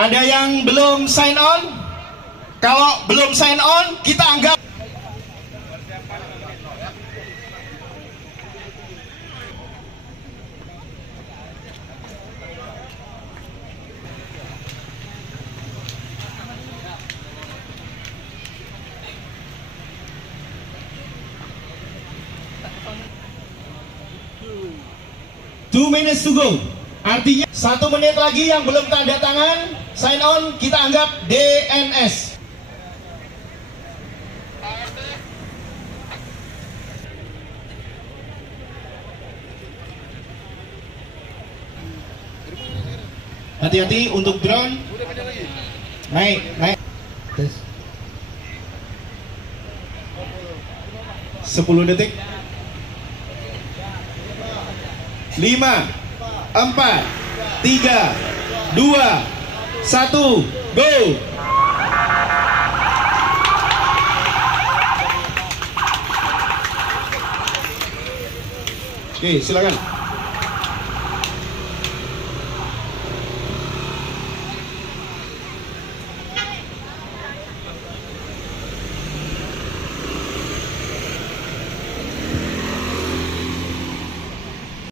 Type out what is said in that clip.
Ada yang belum sign on? Kalau belum sign on, kita anggap. Two minutes to go. Artinya 1 menit lagi yang belum tanda tangan sign on kita anggap DNS. Hati-hati untuk drone. Naik. 10 detik. 5, 4, 3, 2, 1, go! Oke, silakan.